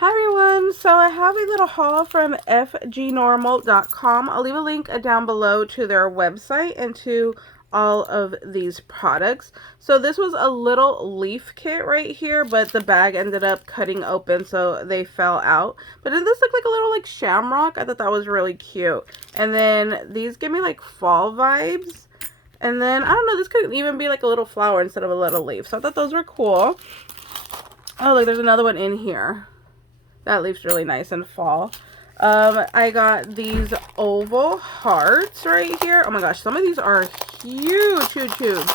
Hi everyone, so I have a little haul from fgnormal.com. I'll leave a link down below to their website and to all of these products. So this was a little leaf kit right here, but the bag ended up cutting open so they fell out. But didn't this look like a little like shamrock? I thought that was really cute. And then these give me like fall vibes. And then, I don't know, this could even be like a little flower instead of a little leaf. So I thought those were cool. Oh, look, there's another one in here. That leaf's really nice in fall. I got these oval hearts right here. Oh my gosh, some of these are huge, huge, huge.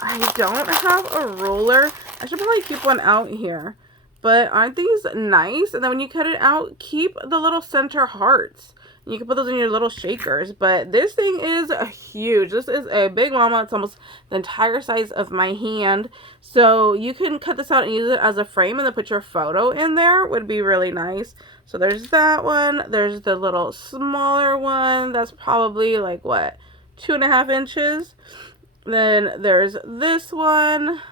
I don't have a ruler. I should probably keep one out here. But aren't these nice? And then when you cut it out, keep the little center hearts. You can put those in your little shakers. But this thing is huge. This is a big mama. It's almost the entire size of my hand. So you can cut this out and use it as a frame and then put your photo in there. Would be really nice. So there's that one. There's the little smaller one. That's probably like what? 2.5 inches. Then there's this one.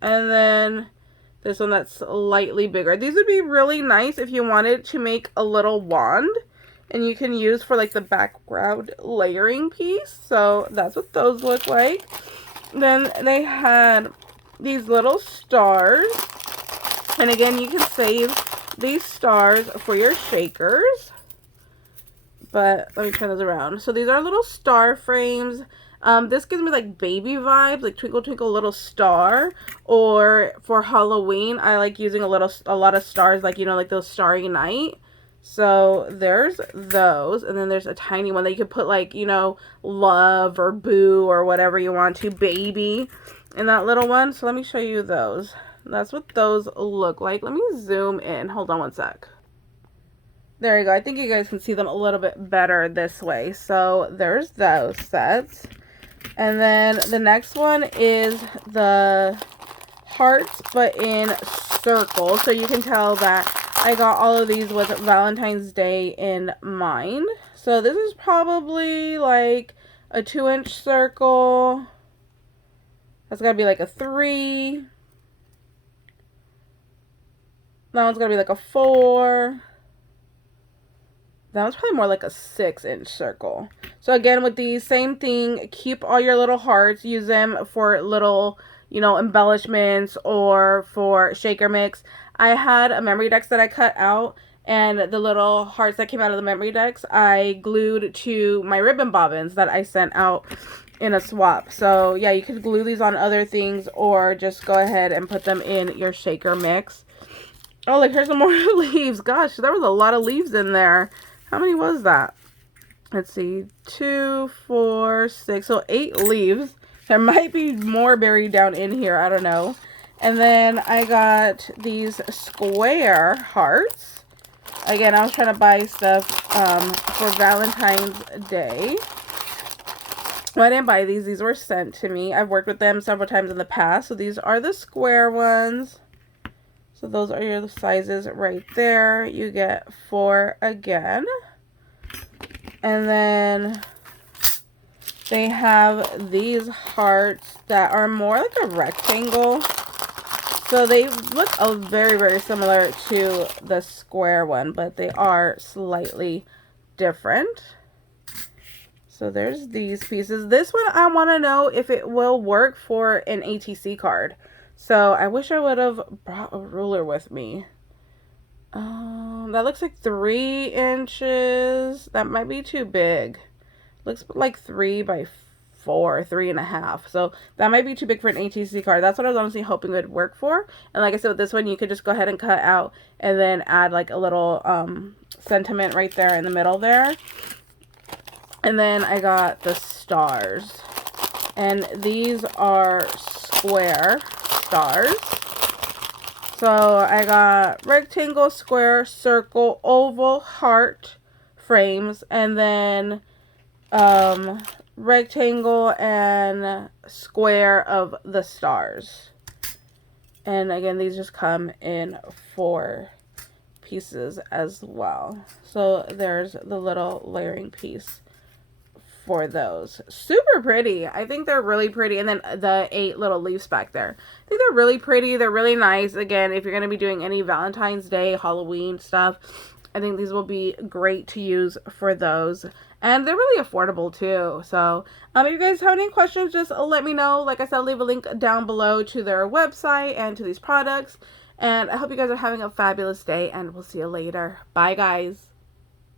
And then this one that's slightly bigger. These would be really nice if you wanted to make a little wand. And you can use for like the background layering piece. So that's what those look like. Then they had these little stars. And again, you can save these stars for your shakers. But let me turn those around. So these are little star frames. This gives me like baby vibes, like Twinkle Twinkle Little Star. Or for Halloween, I like using a lot of stars, like, you know, like those Starry Night. So there's those, and then there's a tiny one that you could put like, you know, love or boo or whatever you want to, baby, in that little one. So let me show you those. That's what those look like. Let me zoom in. Hold on one sec. There you go. I think you guys can see them a little bit better this way. So there's those sets. And then the next one is the hearts, but in circles. So you can tell that I got all of these with Valentine's Day in mind. So this is probably like a 2-inch circle. That's gotta be like a 3. That one's gotta be like a 4. That one's probably more like a 6-inch circle. So again, with the same thing, keep all your little hearts. Use them for little, you know, embellishments or for shaker mix. I had a memory decks that I cut out, and the little hearts that came out of the memory decks, I glued to my ribbon bobbins that I sent out in a swap. So yeah, you could glue these on other things or just go ahead and put them in your shaker mix. Oh, look, here's some more leaves. Gosh, there was a lot of leaves in there. How many was that? Let's see, 2, 4, 6, so 8 leaves. There might be more buried down in here, I don't know. And then I got these square hearts. Again, I was trying to buy stuff for Valentine's Day. Well, I didn't buy these. These were sent to me. I've worked with them several times in the past. So these are the square ones. So those are your sizes right there. You get 4 again. And then they have these hearts that are more like a rectangle. So they look very, very similar to the square one, but they are slightly different. So there's these pieces. This one, I want to know if it will work for an ATC card. So I wish I would have brought a ruler with me. That looks like 3 inches. That might be too big. Looks like 3 by 4, 3.5. So that might be too big for an ATC card. That's what I was honestly hoping it would work for. And like I said, with this one, you could just go ahead and cut out and then add like a little sentiment right there in the middle there. And then I got the stars. And these are square stars. So I got rectangle, square, circle, oval, heart frames, and then rectangle and square of the stars. And again, these just come in 4 pieces as well. So there's the little layering piece for those. Super pretty. I think they're really pretty. And then the 8 little leaves back there. I think they're really pretty. They're really nice. Again, if you're going to be doing any Valentine's Day, Halloween stuff, I think these will be great to use for those. And they're really affordable too. So if you guys have any questions, just let me know. Like I said, I'll leave a link down below to their website and to these products. And I hope you guys are having a fabulous day, and we'll see you later. Bye, guys.